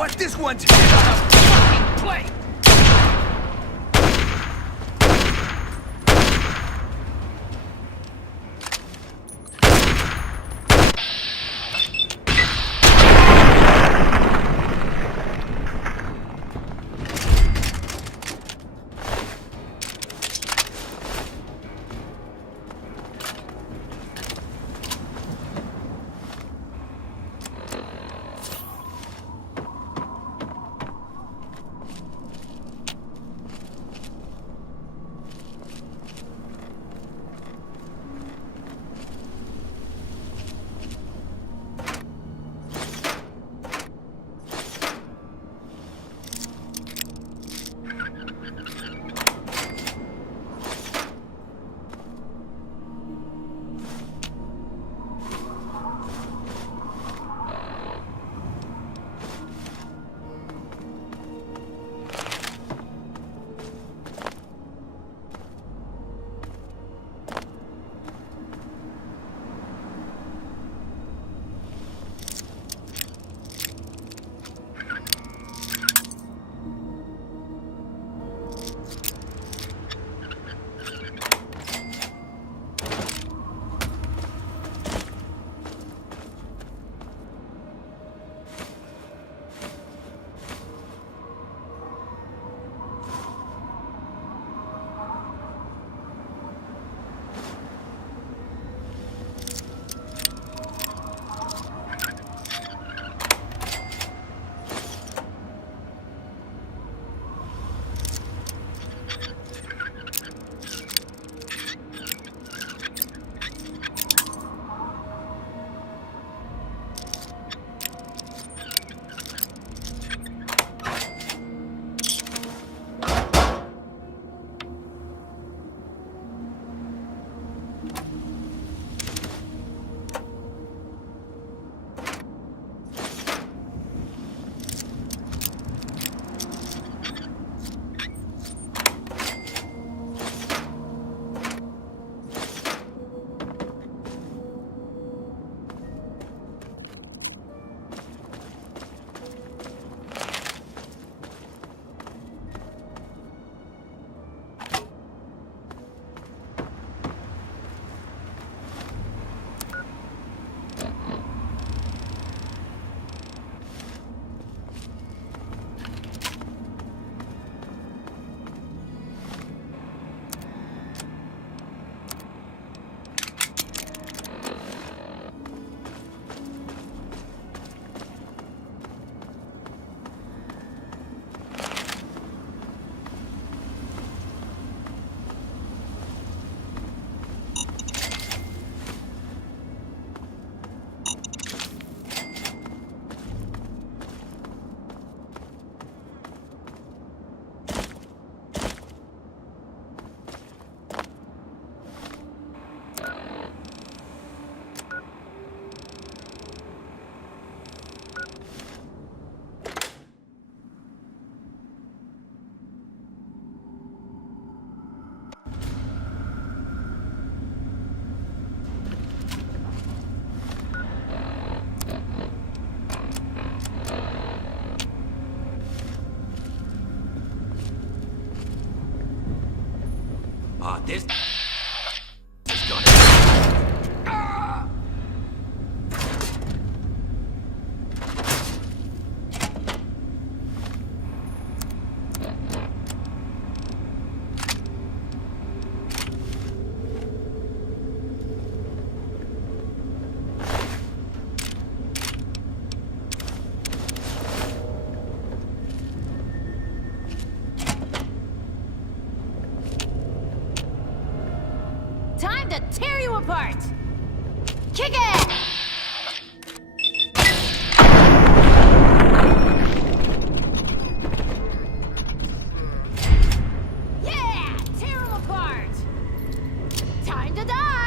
want this one to get on a fucking plate! This is gonna. Time to tear you apart! Kick it! Yeah! Tear him apart! Time to die!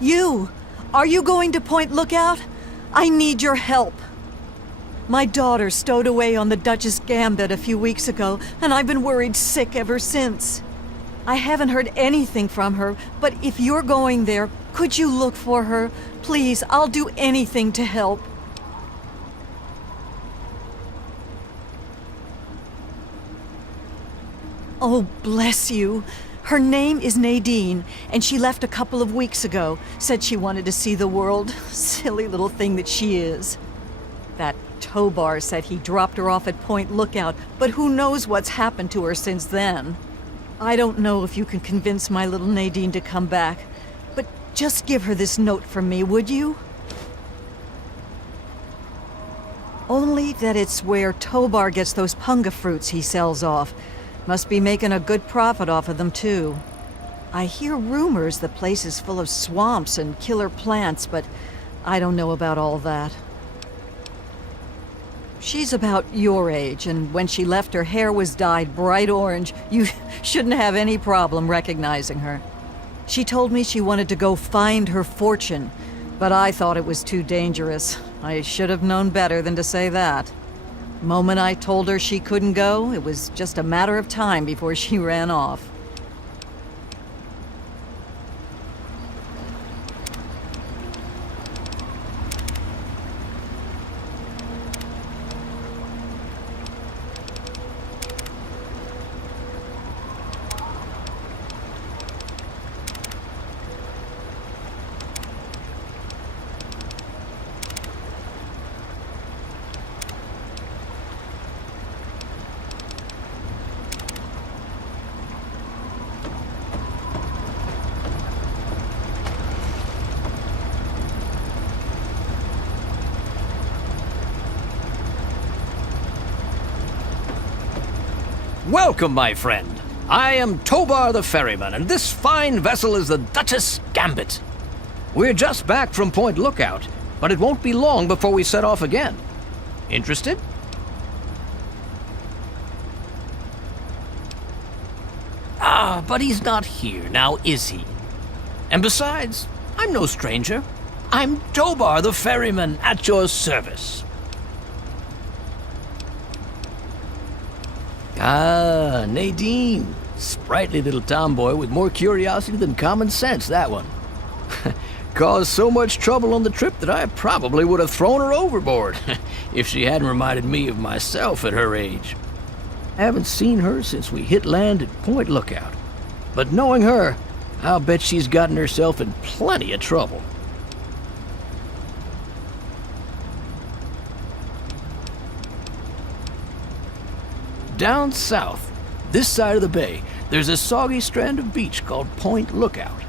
You! Are you going to Point Lookout? I need your help. My daughter stowed away on the Duchess Gambit a few weeks ago, and I've been worried sick ever since. I haven't heard anything from her, but if you're going there, could you look for her? Please, I'll do anything to help. Oh, bless you. Her name is Nadine, and she left a couple of weeks ago. Said she wanted to see the world. Silly little thing that she is. That Tobar said he dropped her off at Point Lookout, but who knows what's happened to her since then. I don't know if you can convince my little Nadine to come back, but just give her this note from me, would you? Only that it's where Tobar gets those punga fruits he sells off. Must be making a good profit off of them, too. I hear rumors the place is full of swamps and killer plants, but I don't know about all that. She's about your age, and when she left, her hair was dyed bright orange. You shouldn't have any problem recognizing her. She told me she wanted to go find her fortune, but I thought it was too dangerous. I should have known better than to say that. Moment I told her she couldn't go, it was just a matter of time before she ran off. Welcome, my friend. I am Tobar the ferryman, and this fine vessel is the Duchess Gambit. We're just back from Point Lookout, but it won't be long before we set off again. Interested? Ah, but he's not here, now is he? And besides, I'm no stranger. I'm Tobar the ferryman at your service. Ah, Nadine. Sprightly little tomboy with more curiosity than common sense, that one. Caused so much trouble on the trip that I probably would have thrown her overboard if she hadn't reminded me of myself at her age. I haven't seen her since we hit land at Point Lookout. But knowing her, I'll bet she's gotten herself in plenty of trouble. Down south, this side of the bay, there's a soggy strand of beach called Point Lookout.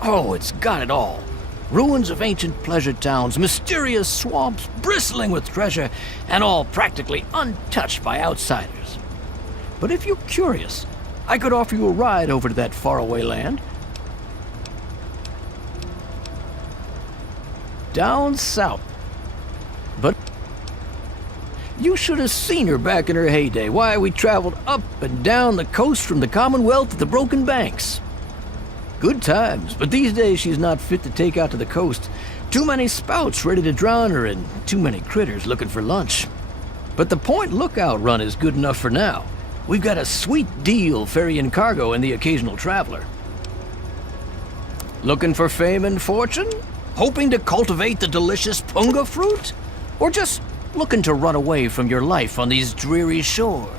Oh, it's got it all. Ruins of ancient pleasure towns, mysterious swamps bristling with treasure, and all practically untouched by outsiders. But if you're curious, I could offer you a ride over to that faraway land. Down south. But you should have seen her back in her heyday. Why, we traveled up and down the coast from the Commonwealth to the Broken Banks. Good times, but these days she's not fit to take out to the coast. Too many spouts ready to drown her and too many critters looking for lunch. But the Point Lookout run is good enough for now. We've got a sweet deal ferrying cargo and the occasional traveler. Looking for fame and fortune? Hoping to cultivate the delicious punga fruit? Or just looking to run away from your life on these dreary shores?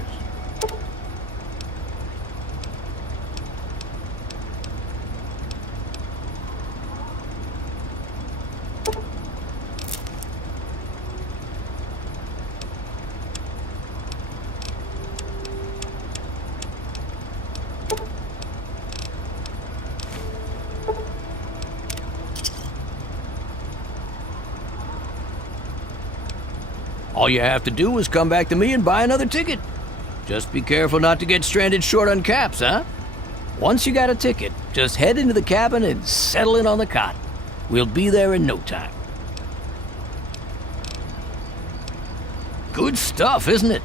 All you have to do is come back to me and buy another ticket. Just be careful not to get stranded short on caps, huh? Once you got a ticket, just head into the cabin and settle in on the cot. We'll be there in no time. Good stuff, isn't it?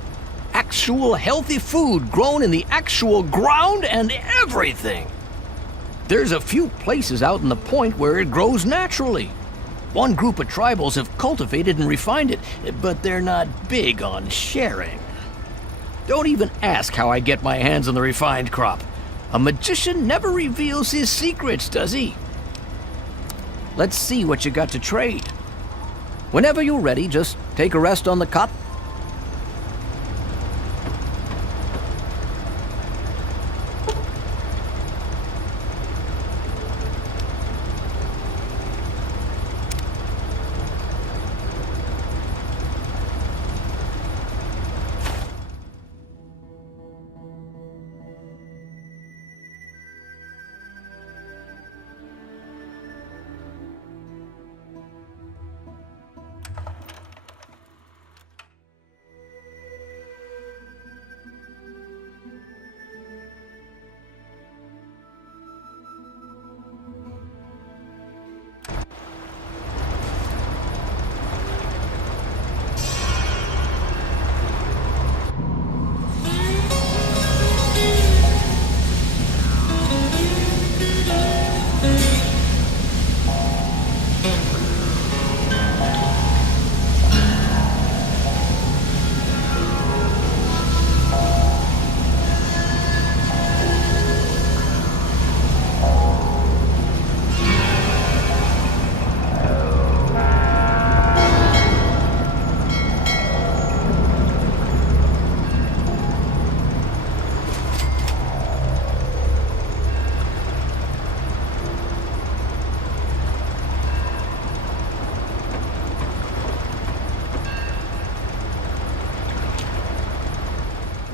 Actual healthy food grown in the actual ground and everything. There's a few places out in the point where it grows naturally. One group of tribals have cultivated and refined it, but they're not big on sharing. Don't even ask how I get my hands on the refined crop. A magician never reveals his secrets, does he? Let's see what you got to trade. Whenever you're ready, just take a rest on the cot.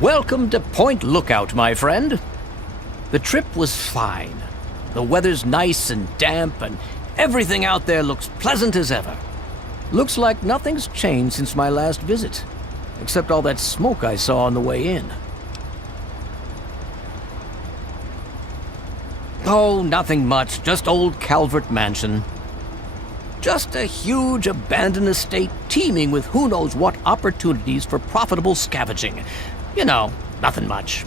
Welcome to Point Lookout, my friend. The trip was fine. The weather's nice and damp, and everything out there looks pleasant as ever. Looks like nothing's changed since my last visit, except all that smoke I saw on the way in. Oh, nothing much, just old Calvert Mansion. Just a huge abandoned estate teeming with who knows what opportunities for profitable scavenging. You know, nothing much.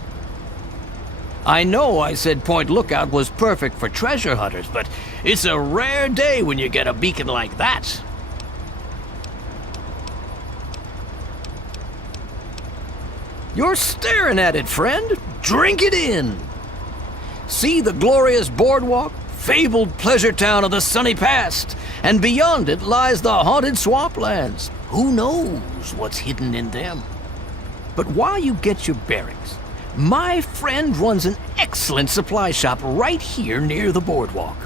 I know I said Point Lookout was perfect for treasure hunters, but it's a rare day when you get a beacon like that. You're staring at it, friend. Drink it in. See the glorious boardwalk, fabled pleasure town of the sunny past, and beyond it lies the haunted swamplands. Who knows what's hidden in them? But while you get your bearings, my friend runs an excellent supply shop right here near the boardwalk.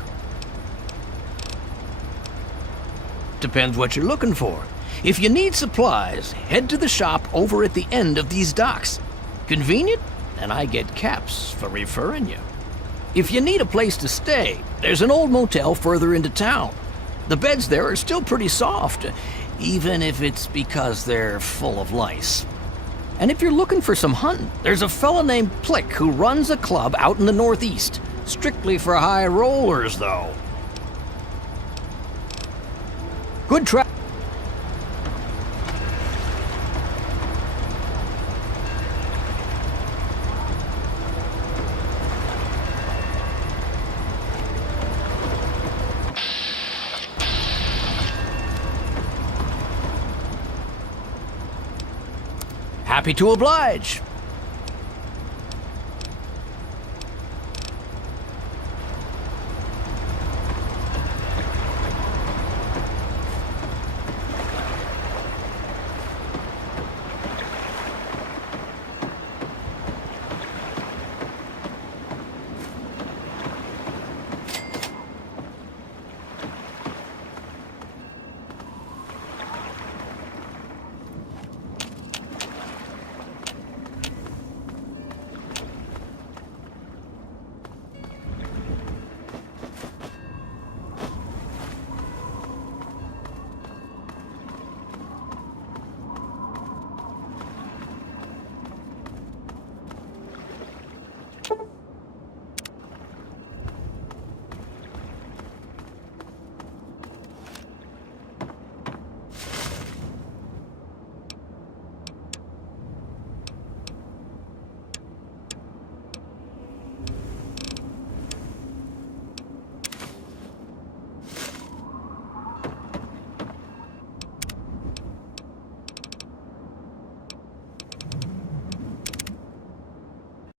Depends what you're looking for. If you need supplies, head to the shop over at the end of these docks. Convenient? And I get caps for referring you. If you need a place to stay, there's an old motel further into town. The beds there are still pretty soft, even if it's because they're full of lice. And if you're looking for some hunting, there's a fella named Plick who runs a club out in the northeast. Strictly for high rollers, though. Good try. Happy to oblige.